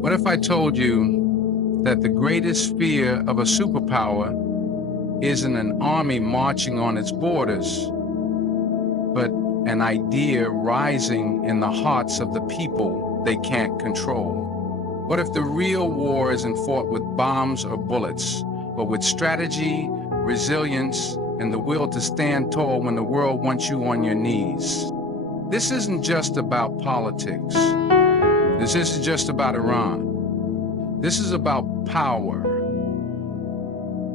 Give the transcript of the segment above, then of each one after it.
What if I told you that the greatest fear of a superpower isn't an army marching on its borders, but an idea rising in the hearts of the people they can't control? What if the real war isn't fought with bombs or bullets, but with strategy, resilience, and the will to stand tall when the world wants you on your knees? This isn't just about politics. This isn't just about Iran. This is about power.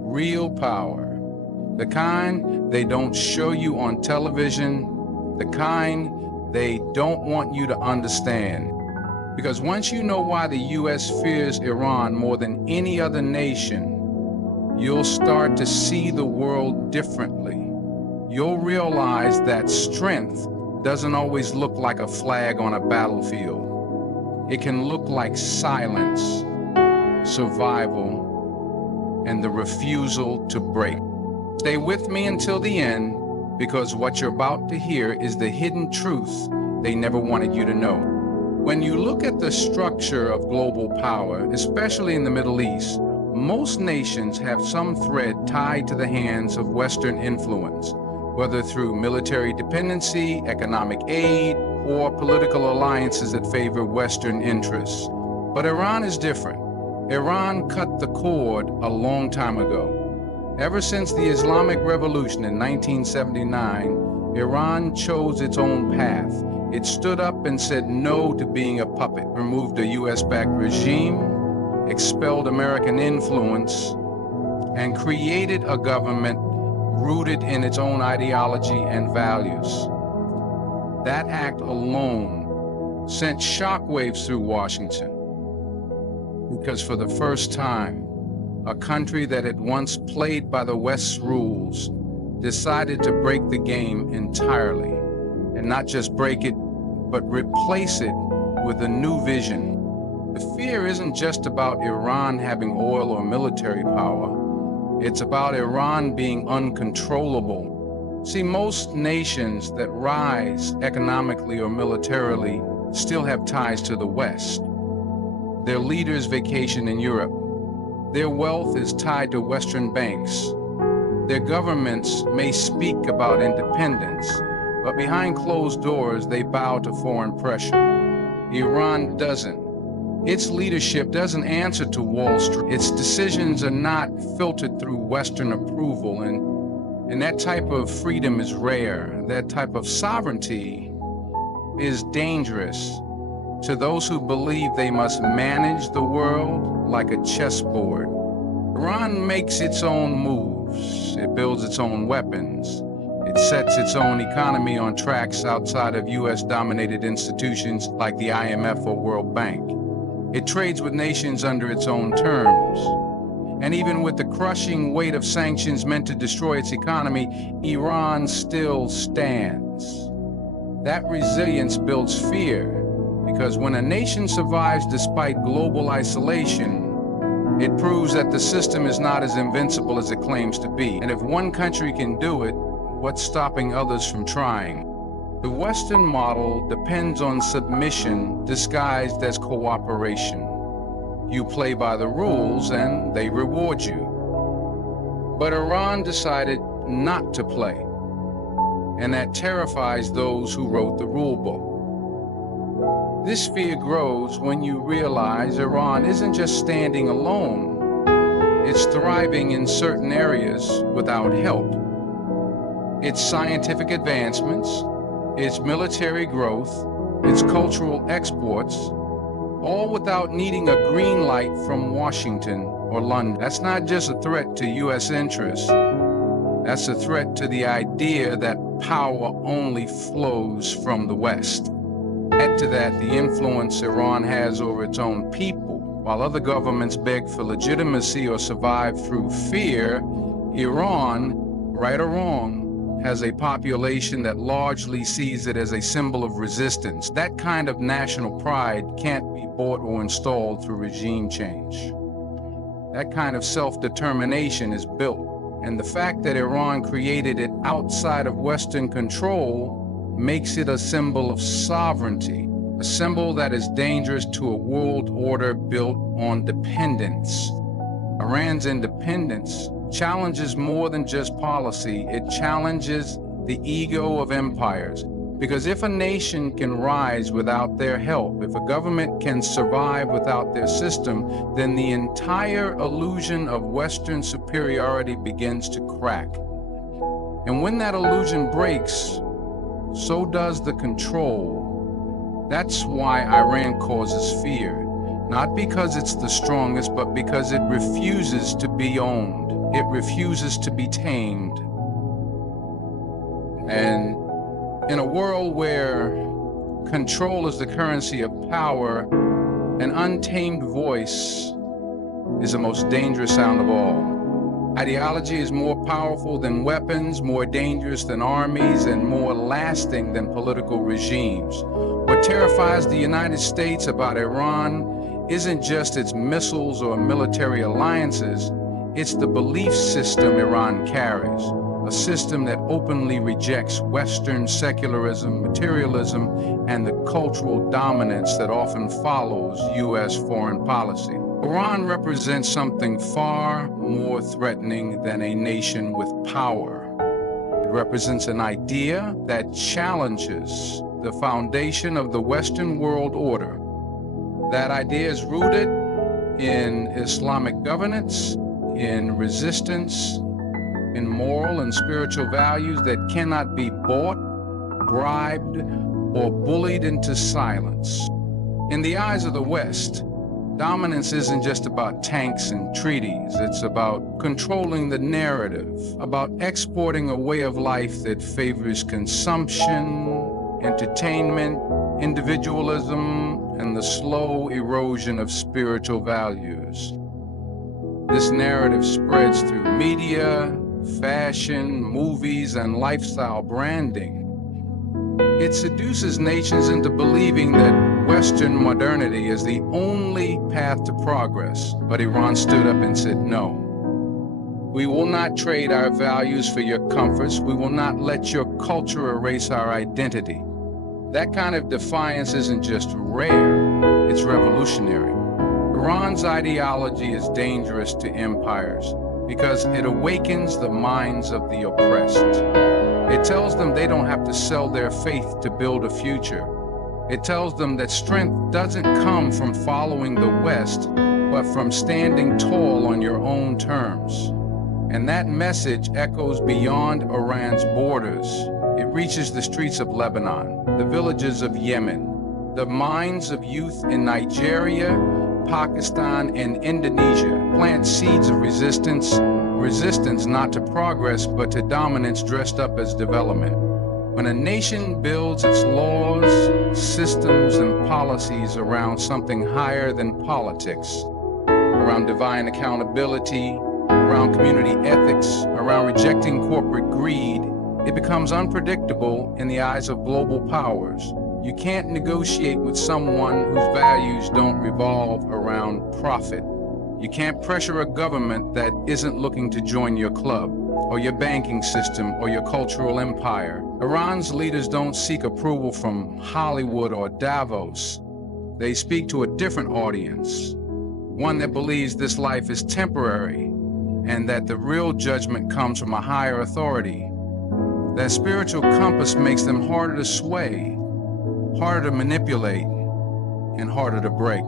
Real power. The kind they don't show you on television, the kind they don't want you to understand. Because once you know why the U.S. fears Iran more than any other nation, you'll start to see the world differently. You'll realize that strength doesn't always look like a flag on a battlefield. It can look like silence, survival, and the refusal to break. Stay with me until the end, because what you're about to hear is the hidden truth they never wanted you to know. When you look at the structure of global power, especially in the Middle East, most nations have some thread tied to the hands of Western influence, whether through military dependency, economic aid, or political alliances that favor Western interests. But Iran is different. Iran cut the cord a long time ago. Ever since the Islamic Revolution in 1979, Iran chose its own path. It stood up and said no to being a puppet, removed a US-backed regime, expelled American influence, and created a government rooted in its own ideology and values. That act alone sent shockwaves through Washington, because for the first time, a country that had once played by the West's rules decided to break the game entirely, and not just break it, but replace it with a new vision. The fear isn't just about Iran having oil or military power. It's about Iran being uncontrollable. See, most nations that rise economically or militarily still have ties to the West. Their leaders vacation in Europe. Their wealth is tied to Western banks. Their governments may speak about independence, but behind closed doors, they bow to foreign pressure. Iran doesn't. Its leadership doesn't answer to Wall Street. Its decisions are not filtered through Western approval, and that type of freedom is rare. That type of sovereignty is dangerous to those who believe they must manage the world like a chessboard. Iran makes its own moves. It builds its own weapons. It sets its own economy on tracks outside of US-dominated institutions like the IMF or World Bank. It trades with nations under its own terms. And even with the crushing weight of sanctions meant to destroy its economy, Iran still stands. That resilience builds fear, because when a nation survives despite global isolation, it proves that the system is not as invincible as it claims to be. And if one country can do it, what's stopping others from trying? The Western model depends on submission disguised as cooperation. You play by the rules and they reward you. But Iran decided not to play, and that terrifies those who wrote the rule book. This fear grows when you realize Iran isn't just standing alone. It's thriving in certain areas without help. Its scientific advancements, its military growth, its cultural exports, all without needing a green light from Washington or London. That's not just a threat to U.S. interests. That's a threat to the idea that power only flows from the West. Add to that the influence Iran has over its own people. While other governments beg for legitimacy or survive through fear, Iran, right or wrong, has a population that largely sees it as a symbol of resistance. That kind of national pride can't be bought or installed through regime change. That kind of self-determination is built. And the fact that Iran created it outside of Western control makes it a symbol of sovereignty. a symbol that is dangerous to a world order built on dependence. Iran's independence challenges more than just policy, it challenges the ego of empires. Because if a nation can rise without their help, if a government can survive without their system, then the entire illusion of Western superiority begins to crack. And when that illusion breaks, so does the control. That's why Iran causes fear. Not because it's the strongest, but because it refuses to be owned. It refuses to be tamed. And in a world where control is the currency of power, an untamed voice is the most dangerous sound of all. Ideology is more powerful than weapons, more dangerous than armies, and more lasting than political regimes. What terrifies the United States about Iran isn't just its missiles or military alliances, it's the belief system Iran carries. A system that openly rejects Western secularism, materialism, and the cultural dominance that often follows U.S. foreign policy. Iran represents something far more threatening than a nation with power. It represents an idea that challenges the foundation of the Western world order. That idea is rooted in Islamic governance, in resistance, in moral and spiritual values that cannot be bought, bribed, or bullied into silence. In the eyes of the West, dominance isn't just about tanks and treaties. It's about controlling the narrative, about exporting a way of life that favors consumption, entertainment, individualism, and the slow erosion of spiritual values. This narrative spreads through media, fashion, movies, and lifestyle branding. It seduces nations into believing that Western modernity is the only path to progress. But Iran stood up and said, no. We will not trade our values for your comforts. We will not let your culture erase our identity. That kind of defiance isn't just rare, it's revolutionary. Iran's ideology is dangerous to empires because it awakens the minds of the oppressed. It tells them they don't have to sell their faith to build a future. It tells them that strength doesn't come from following the West, but from standing tall on your own terms. And that message echoes beyond Iran's borders. It reaches the streets of Lebanon, the villages of Yemen, the minds of youth in Nigeria, Pakistan, and Indonesia. Plant seeds of resistance not to progress, but to dominance dressed up as development. When a nation builds its laws, systems, and policies around something higher than politics, around divine accountability, around community ethics, around rejecting corporate greed, it becomes unpredictable in the eyes of global powers. You can't negotiate with someone whose values don't revolve around profit. You can't pressure a government that isn't looking to join your club, or your banking system, or your cultural empire. Iran's leaders don't seek approval from Hollywood or Davos. They speak to a different audience, one that believes this life is temporary, and that the real judgment comes from a higher authority. That spiritual compass makes them harder to sway, harder to manipulate, and harder to break.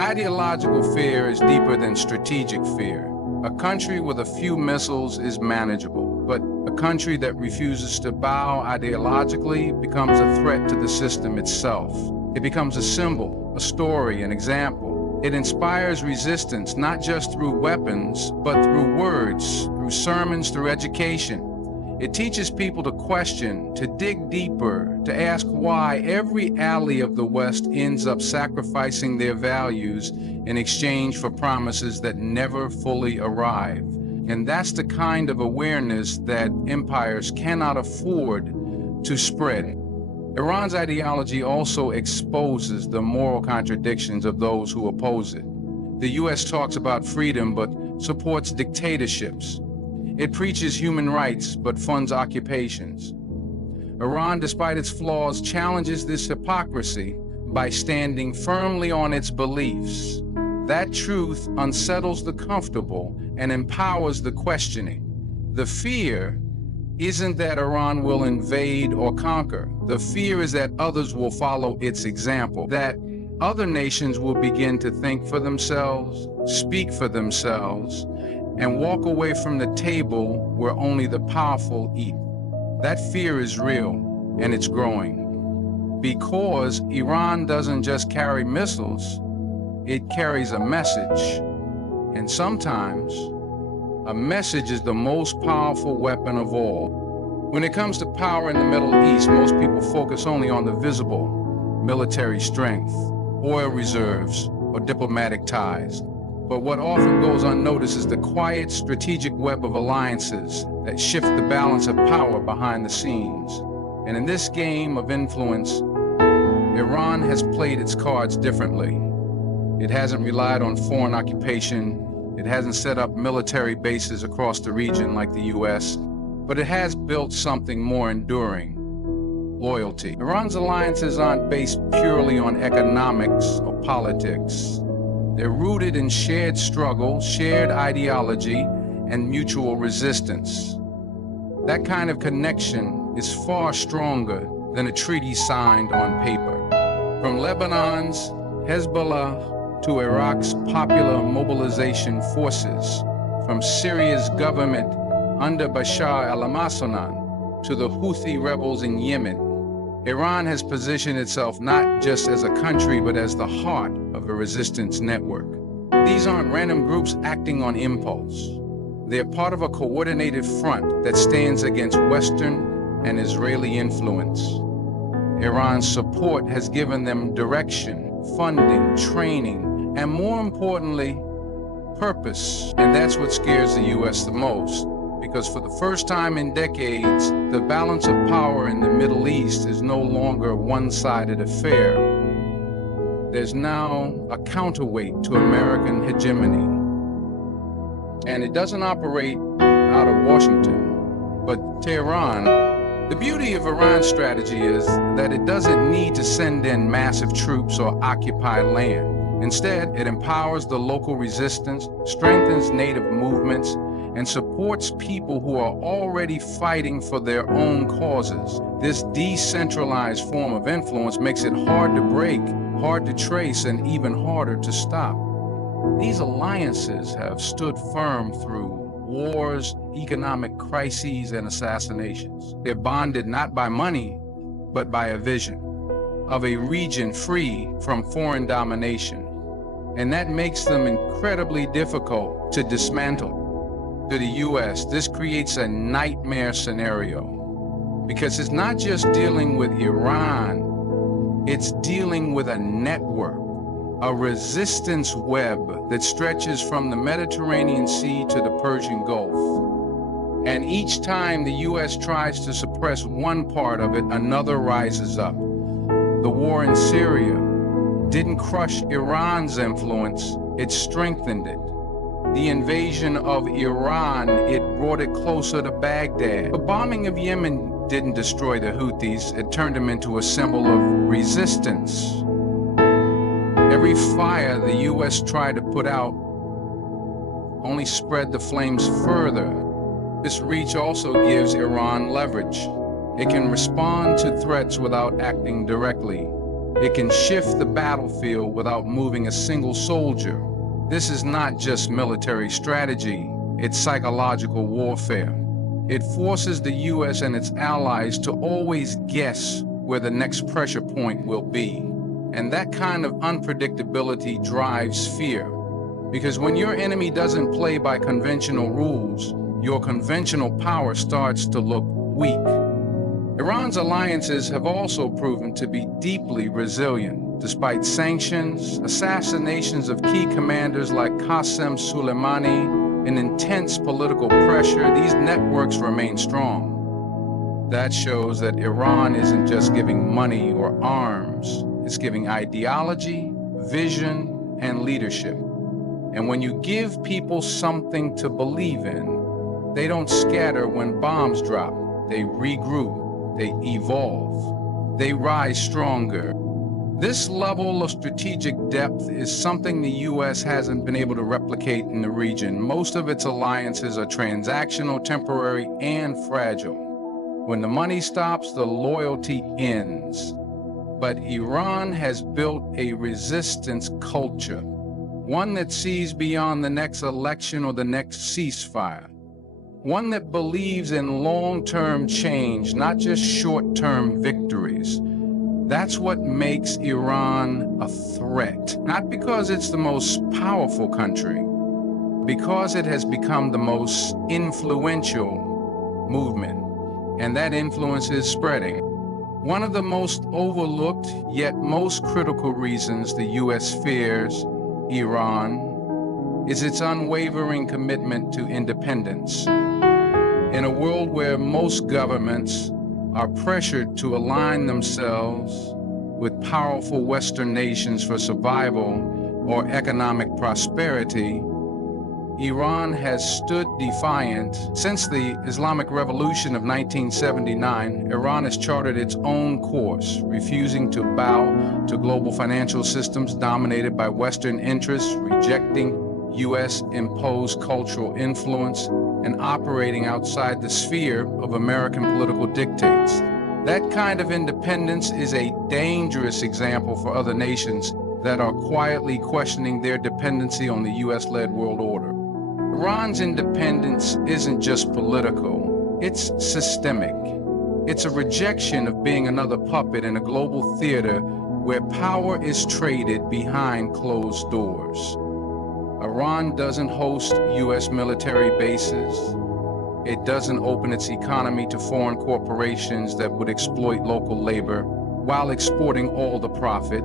Ideological fear is deeper than strategic fear. A country with a few missiles is manageable, but a country that refuses to bow ideologically becomes a threat to the system itself. It becomes a symbol, a story, an example. It inspires resistance, not just through weapons, but through words, through sermons, through education. It teaches people to question, to dig deeper, to ask why every ally of the West ends up sacrificing their values in exchange for promises that never fully arrive. And that's the kind of awareness that empires cannot afford to spread. Iran's ideology also exposes the moral contradictions of those who oppose it. The U.S. talks about freedom but supports dictatorships. It preaches human rights, but funds occupations. Iran, despite its flaws, challenges this hypocrisy by standing firmly on its beliefs. That truth unsettles the comfortable and empowers the questioning. The fear isn't that Iran will invade or conquer. The fear is that others will follow its example, that other nations will begin to think for themselves, speak for themselves, and walk away from the table where only the powerful eat. That fear is real, and it's growing. Because Iran doesn't just carry missiles, it carries a message. And sometimes, a message is the most powerful weapon of all. When it comes to power in the Middle East, most people focus only on the visible: military strength, oil reserves, or diplomatic ties. But what often goes unnoticed is the quiet, strategic web of alliances that shift the balance of power behind the scenes. And in this game of influence, Iran has played its cards differently. It hasn't relied on foreign occupation. It hasn't set up military bases across the region like the US, but it has built something more enduring: loyalty. Iran's alliances aren't based purely on economics or politics. They're rooted in shared struggle, shared ideology, and mutual resistance. That kind of connection is far stronger than a treaty signed on paper. From Lebanon's Hezbollah to Iraq's Popular Mobilization Forces, from Syria's government under Bashar al-Assad to the Houthi rebels in Yemen, Iran has positioned itself not just as a country, but as the heart of a resistance network. These aren't random groups acting on impulse. They're part of a coordinated front that stands against Western and Israeli influence. Iran's support has given them direction, funding, training, and more importantly, purpose. And that's what scares the US the most. Because for the first time in decades, the balance of power in the Middle East is no longer a one-sided affair. There's now a counterweight to American hegemony. And it doesn't operate out of Washington, but Tehran. The beauty of Iran's strategy is that it doesn't need to send in massive troops or occupy land. Instead, it empowers the local resistance, strengthens native movements, and supports people who are already fighting for their own causes. This decentralized form of influence makes it hard to break, hard to trace, and even harder to stop. These alliances have stood firm through wars, economic crises, and assassinations. They're bonded not by money, but by a vision of a region free from foreign domination. And that makes them incredibly difficult to dismantle. To the US, this creates a nightmare scenario because it's not just dealing with Iran, it's dealing with a network, a resistance web that stretches from the Mediterranean Sea to the Persian Gulf. And each time the US tries to suppress one part of it, another rises up. The war in Syria didn't crush Iran's influence, it strengthened it. The invasion of Iran, it brought it closer to Baghdad. The bombing of Yemen didn't destroy the Houthis, it turned them into a symbol of resistance. Every fire the US tried to put out only spread the flames further. This reach also gives Iran leverage. It can respond to threats without acting directly. It can shift the battlefield without moving a single soldier. This is not just military strategy, it's psychological warfare. It forces the US and its allies to always guess where the next pressure point will be. And that kind of unpredictability drives fear. Because when your enemy doesn't play by conventional rules, your conventional power starts to look weak. Iran's alliances have also proven to be deeply resilient. Despite sanctions, assassinations of key commanders like Qasem Soleimani, and intense political pressure, these networks remain strong. That shows that Iran isn't just giving money or arms, it's giving ideology, vision, and leadership. And when you give people something to believe in, they don't scatter when bombs drop. They regroup, they evolve, they rise stronger. This level of strategic depth is something the U.S. hasn't been able to replicate in the region. Most of its alliances are transactional, temporary, and fragile. When the money stops, the loyalty ends. But Iran has built a resistance culture, one that sees beyond the next election or the next ceasefire, one that believes in long-term change, not just short-term victories. That's what makes Iran a threat, not because it's the most powerful country, because it has become the most influential movement, and that influence is spreading. One of the most overlooked yet most critical reasons the U.S. fears Iran is its unwavering commitment to independence. In a world where most governments are pressured to align themselves with powerful Western nations for survival or economic prosperity, Iran has stood defiant. Since the Islamic Revolution of 1979, Iran has charted its own course, refusing to bow to global financial systems dominated by Western interests, rejecting U.S.-imposed cultural influence, and operating outside the sphere of American political dictates. That kind of independence is a dangerous example for other nations that are quietly questioning their dependency on the U.S.-led world order. Iran's independence isn't just political, it's systemic. It's a rejection of being another puppet in a global theater where power is traded behind closed doors. Iran doesn't host U.S. military bases. It doesn't open its economy to foreign corporations that would exploit local labor while exporting all the profit.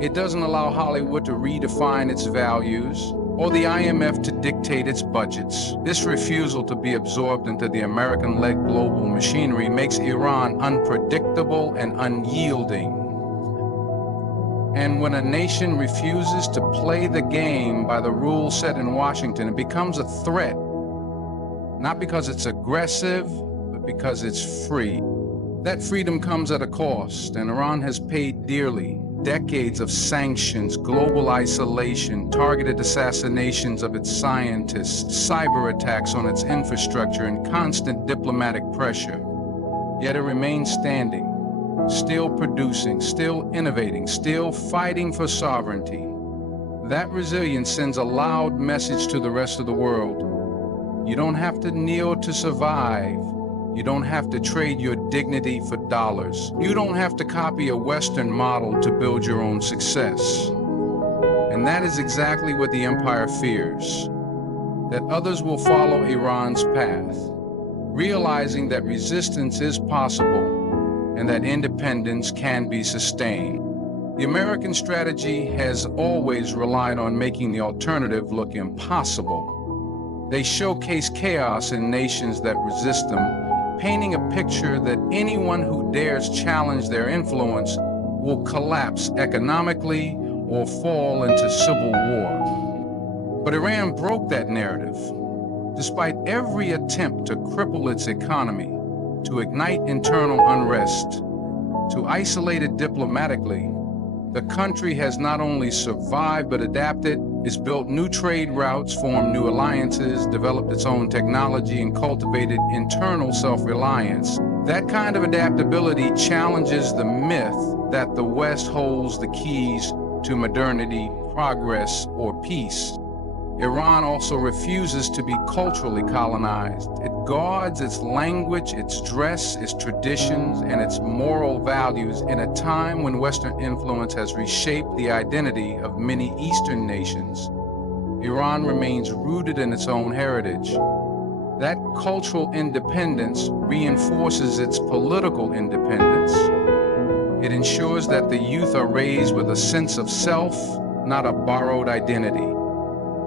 It doesn't allow Hollywood to redefine its values or the IMF to dictate its budgets. This refusal to be absorbed into the American-led global machinery makes Iran unpredictable and unyielding. And when a nation refuses to play the game by the rules set in Washington, it becomes a threat, not because it's aggressive, but because it's free. That freedom comes at a cost, and Iran has paid dearly. Decades of sanctions, global isolation, targeted assassinations of its scientists, cyber attacks on its infrastructure, and constant diplomatic pressure. Yet it remains standing, still producing, still innovating, still fighting for sovereignty. That resilience sends a loud message to the rest of the world. You don't have to kneel to survive. You don't have to trade your dignity for dollars. You don't have to copy a Western model to build your own success. And that is exactly what the empire fears, that others will follow Iran's path, realizing that resistance is possible and that independence can be sustained. The American strategy has always relied on making the alternative look impossible. They showcase chaos in nations that resist them, painting a picture that anyone who dares challenge their influence will collapse economically or fall into civil war. But Iran broke that narrative. Despite every attempt to cripple its economy, to ignite internal unrest, to isolate it diplomatically, the country has not only survived but adapted. It's built new trade routes, formed new alliances, developed its own technology, and cultivated internal self-reliance. That kind of adaptability challenges the myth that the West holds the keys to modernity, progress, or peace. Iran also refuses to be culturally colonized. It guards its language, its dress, its traditions, and its moral values in a time when Western influence has reshaped the identity of many Eastern nations. Iran remains rooted in its own heritage. That cultural independence reinforces its political independence. It ensures that the youth are raised with a sense of self, not a borrowed identity.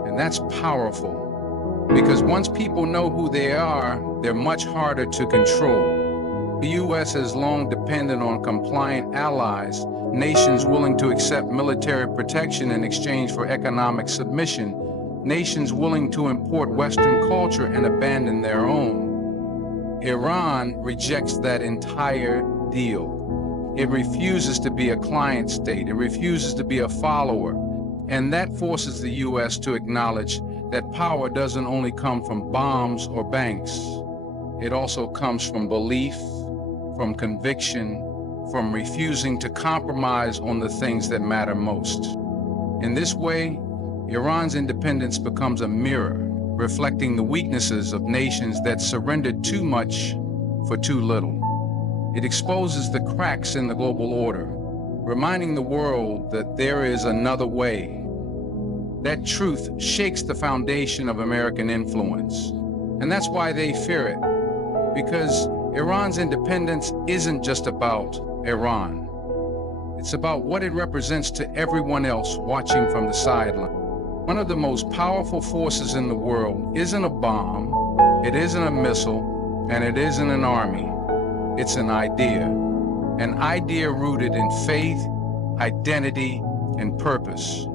And that's powerful, because once people know who they are, they're much harder to control. The U.S. has long depended on compliant allies, nations willing to accept military protection in exchange for economic submission, nations willing to import Western culture and abandon their own. Iran rejects that entire deal. It refuses to be a client state. It refuses to be a follower. And that forces the U.S. to acknowledge that power doesn't only come from bombs or banks. It also comes from belief, from conviction, from refusing to compromise on the things that matter most. In this way, Iran's independence becomes a mirror, reflecting the weaknesses of nations that surrendered too much for too little. It exposes the cracks in the global order, reminding the world that there is another way. That truth shakes the foundation of American influence. And that's why they fear it, because Iran's independence isn't just about Iran. It's about what it represents to everyone else watching from the sideline. One of the most powerful forces in the world isn't a bomb, it isn't a missile, and it isn't an army. It's an idea rooted in faith, identity, and purpose.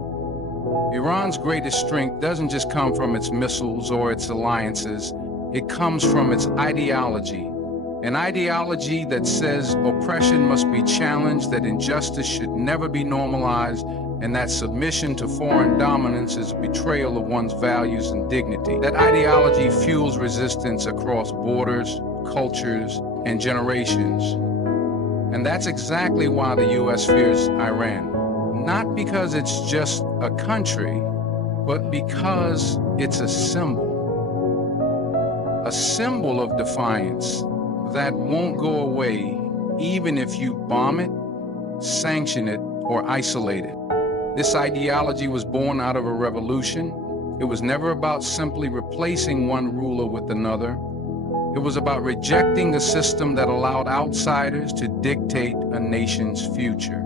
Iran's greatest strength doesn't just come from its missiles or its alliances, it comes from its ideology. An ideology that says oppression must be challenged, that injustice should never be normalized, and that submission to foreign dominance is a betrayal of one's values and dignity. That ideology fuels resistance across borders, cultures, and generations. And that's exactly why the U.S. fears Iran. Not because it's just a country, but because it's a symbol of defiance that won't go away even if you bomb it, sanction it, or isolate it. This ideology was born out of a revolution. It was never about simply replacing one ruler with another. It was about rejecting a system that allowed outsiders to dictate a nation's future.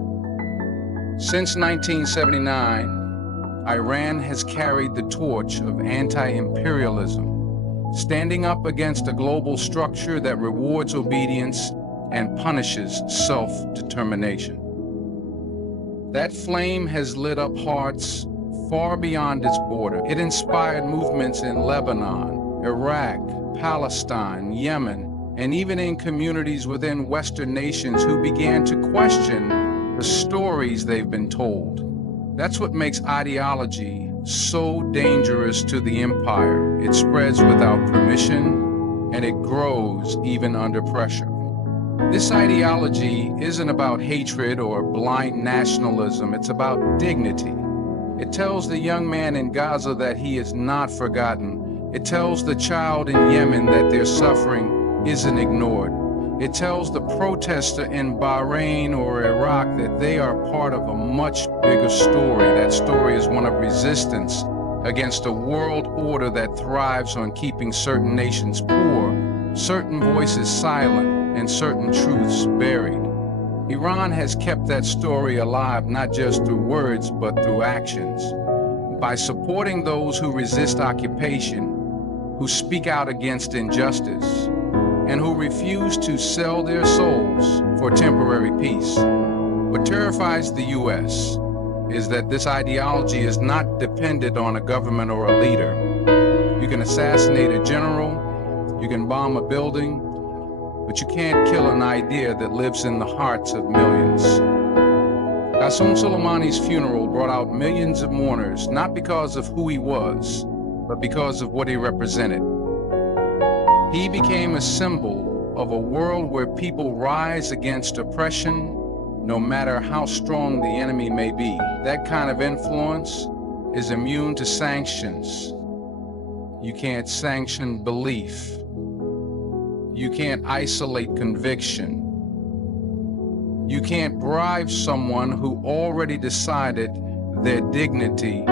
Since 1979, Iran has carried the torch of anti-imperialism, standing up against a global structure that rewards obedience and punishes self-determination. That flame has lit up hearts far beyond its border. It inspired movements in Lebanon, Iraq, Palestine, Yemen, and even in communities within Western nations who began to question the stories they've been told. That's what makes ideology so dangerous to the empire. It spreads without permission, and it grows even under pressure. This ideology isn't about hatred or blind nationalism, it's about dignity. It tells the young man in Gaza that he is not forgotten. It tells the child in Yemen that their suffering isn't ignored. It tells the protester in Bahrain or Iraq that they are part of a much bigger story. That story is one of resistance against a world order that thrives on keeping certain nations poor, certain voices silent, and certain truths buried. Iran has kept that story alive not just through words, but through actions. By supporting those who resist occupation, who speak out against injustice, and who refuse to sell their souls for temporary peace. What terrifies the U.S. is that this ideology is not dependent on a government or a leader. You can assassinate a general, you can bomb a building, but you can't kill an idea that lives in the hearts of millions. Qasem Soleimani's funeral brought out millions of mourners, not because of who he was, but because of what he represented. He became a symbol of a world where people rise against oppression, no matter how strong the enemy may be. That kind of influence is immune to sanctions. You can't sanction belief. You can't isolate conviction. You can't bribe someone who already decided their dignity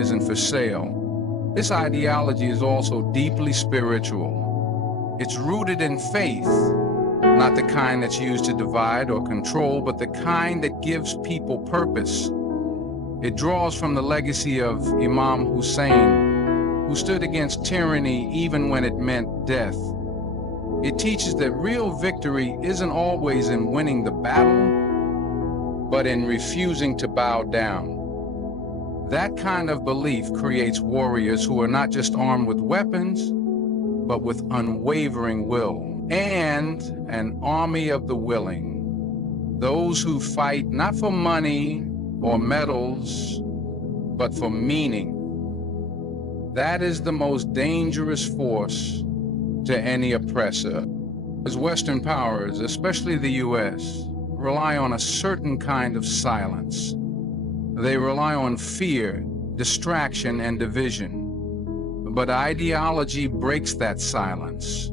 isn't for sale. This ideology is also deeply spiritual. It's rooted in faith, not the kind that's used to divide or control, but the kind that gives people purpose. It draws from the legacy of Imam Hussein, who stood against tyranny even when it meant death. It teaches that real victory isn't always in winning the battle, but in refusing to bow down. That kind of belief creates warriors who are not just armed with weapons, but with unwavering will, and an army of the willing. those who fight not for money or medals, but for meaning. That is the most dangerous force to any oppressor. As Western powers, especially the US, rely on a certain kind of silence. They rely on fear, distraction, and division. But ideology breaks that silence.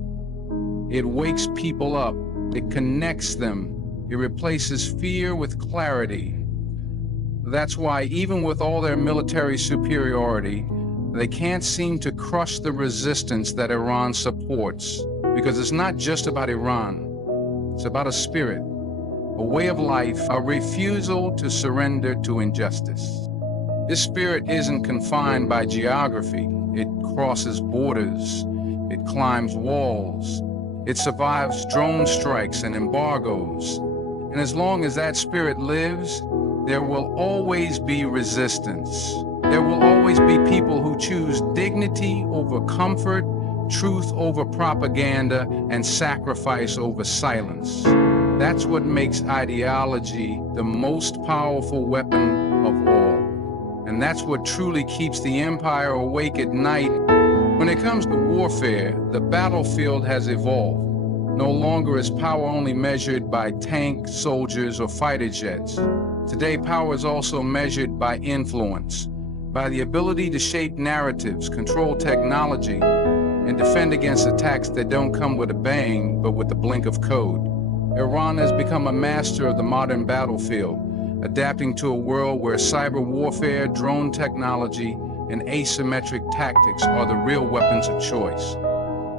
It wakes people up. It connects them. It replaces fear with clarity. That's why even with all their military superiority, they can't seem to crush the resistance that Iran supports. Because it's not just about Iran. It's about a spirit, a way of life, a refusal to surrender to injustice. This spirit isn't confined by geography. It crosses borders. It climbs walls. It survives drone strikes and embargoes. And as long as that spirit lives, there will always be resistance. There will always be people who choose dignity over comfort, truth over propaganda, and sacrifice over silence. That's what makes ideology the most powerful weapon of all. And that's what truly keeps the empire awake at night. When it comes to warfare, the battlefield has evolved. No longer is power only measured by tank, soldiers, or fighter jets. Today, power is also measured by influence, by the ability to shape narratives, control technology, and defend against attacks that don't come with a bang, but with the blink of code. Iran has become a master of the modern battlefield, adapting to a world where cyber warfare, drone technology, and asymmetric tactics are the real weapons of choice.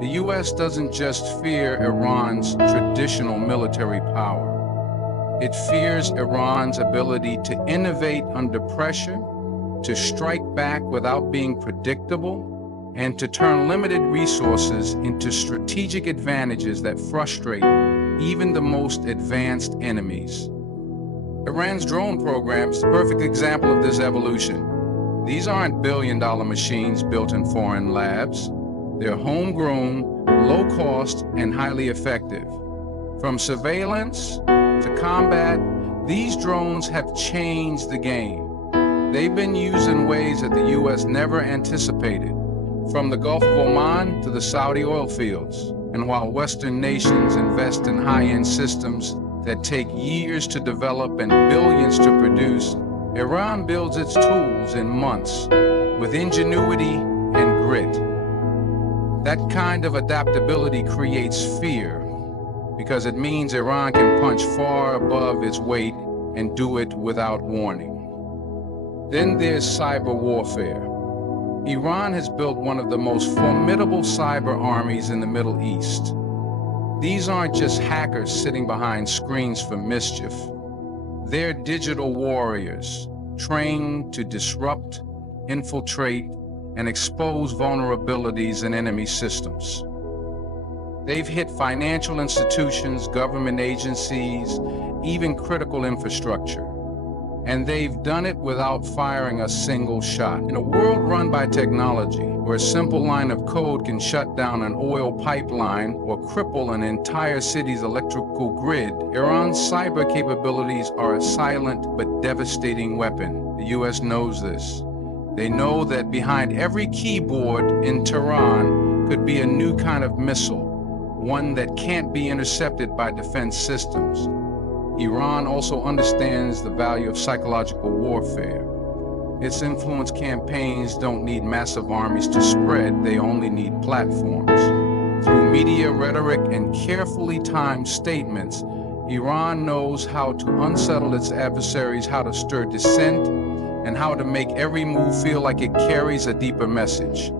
The US doesn't just fear Iran's traditional military power. It fears Iran's ability to innovate under pressure, to strike back without being predictable, and to turn limited resources into strategic advantages that frustrate even the most advanced enemies. Iran's drone program is the perfect example of this evolution. These aren't billion-dollar machines built in foreign labs. They're homegrown, low-cost, and highly effective. From surveillance to combat, these drones have changed the game. They've been used in ways that the US never anticipated, from the Gulf of Oman to the Saudi oil fields. And while Western nations invest in high-end systems that take years to develop and billions to produce, Iran builds its tools in months with ingenuity and grit. That kind of adaptability creates fear because it means Iran can punch far above its weight and do it without warning. Then there's cyber warfare. Iran has built one of the most formidable cyber armies in the Middle East. These aren't just hackers sitting behind screens for mischief. They're digital warriors, trained to disrupt, infiltrate, and expose vulnerabilities in enemy systems. They've hit financial institutions, government agencies, even critical infrastructure. And they've done it without firing a single shot. In a world run by technology, where a simple line of code can shut down an oil pipeline or cripple an entire city's electrical grid, Iran's cyber capabilities are a silent but devastating weapon. The US knows this. They know that behind every keyboard in Tehran could be a new kind of missile, one that can't be intercepted by defense systems. Iran also understands the value of psychological warfare. Its influence campaigns don't need massive armies to spread, they only need platforms. Through media rhetoric and carefully timed statements, Iran knows how to unsettle its adversaries, how to stir dissent, and how to make every move feel like it carries a deeper message.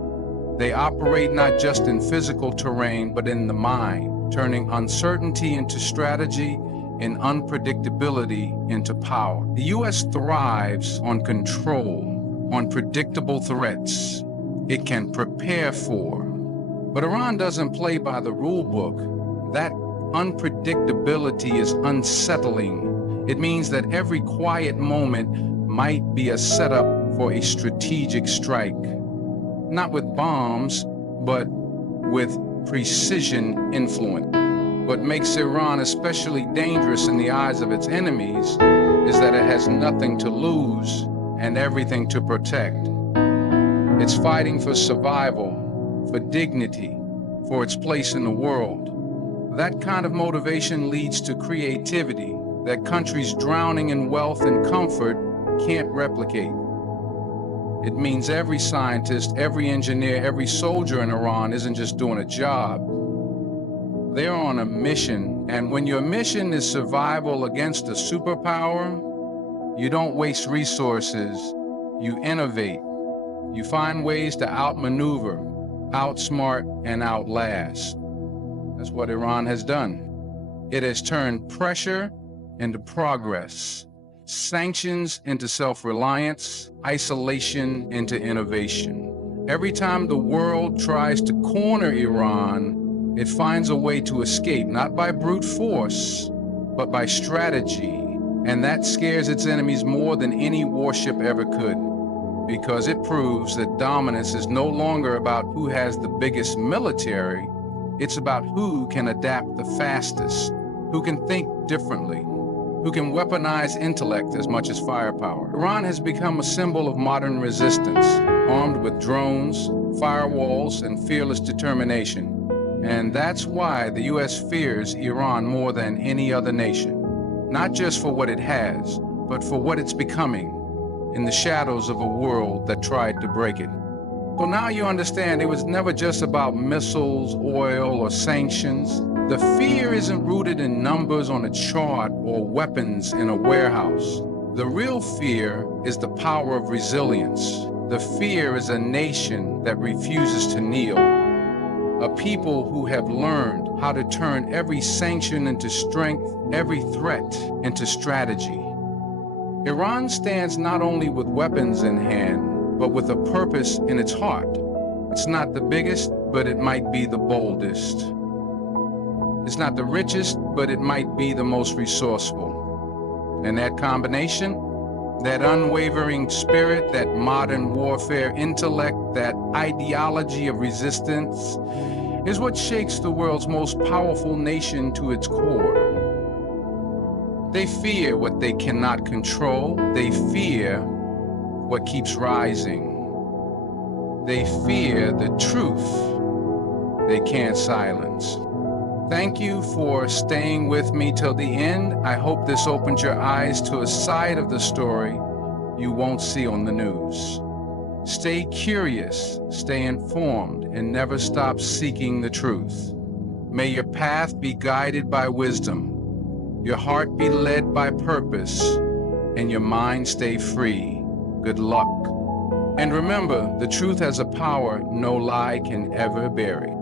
They operate not just in physical terrain, but in the mind, turning uncertainty into strategy and unpredictability into power. The US thrives on control, on predictable threats it can prepare for. But Iran doesn't play by the rule book. That unpredictability is unsettling. It means that every quiet moment might be a setup for a strategic strike. Not with bombs, but with precision influence. What makes Iran especially dangerous in the eyes of its enemies is that it has nothing to lose and everything to protect. It's fighting for survival, for dignity, for its place in the world. That kind of motivation leads to creativity that countries drowning in wealth and comfort can't replicate. It means every scientist, every engineer, every soldier in Iran isn't just doing a job. They're on a mission, and when your mission is survival against a superpower, you don't waste resources, you innovate. You find ways to outmaneuver, outsmart, and outlast. That's what Iran has done. It has turned pressure into progress, sanctions into self-reliance, isolation into innovation. Every time the world tries to corner Iran, it finds a way to escape, not by brute force, but by strategy. And that scares its enemies more than any warship ever could, because it proves that dominance is no longer about who has the biggest military, it's about who can adapt the fastest, who can think differently, who can weaponize intellect as much as firepower. Iran has become a symbol of modern resistance, armed with drones, firewalls, and fearless determination. And that's why the U.S. fears Iran more than any other nation, not just for what it has, but for what it's becoming in the shadows of a world that tried to break it. So now you understand it was never just about missiles, oil, or sanctions. The fear isn't rooted in numbers on a chart or weapons in a warehouse. The real fear is the power of resilience. The fear is a nation that refuses to kneel, a people who have learned how to turn every sanction into strength, every threat into strategy. Iran stands not only with weapons in hand, but with a purpose in its heart. It's not the biggest, but it might be the boldest. It's not the richest, but it might be the most resourceful. And that combination, that unwavering spirit, that modern warfare intellect, that ideology of resistance, is what shakes the world's most powerful nation to its core. They fear what they cannot control. They fear what keeps rising. They fear the truth they can't silence. Thank you for staying with me till the end. I hope this opens your eyes to a side of the story you won't see on the news. Stay curious, stay informed, and never stop seeking the truth. May your path be guided by wisdom, your heart be led by purpose, and your mind stay free. Good luck. And remember, the truth has a power no lie can ever bury.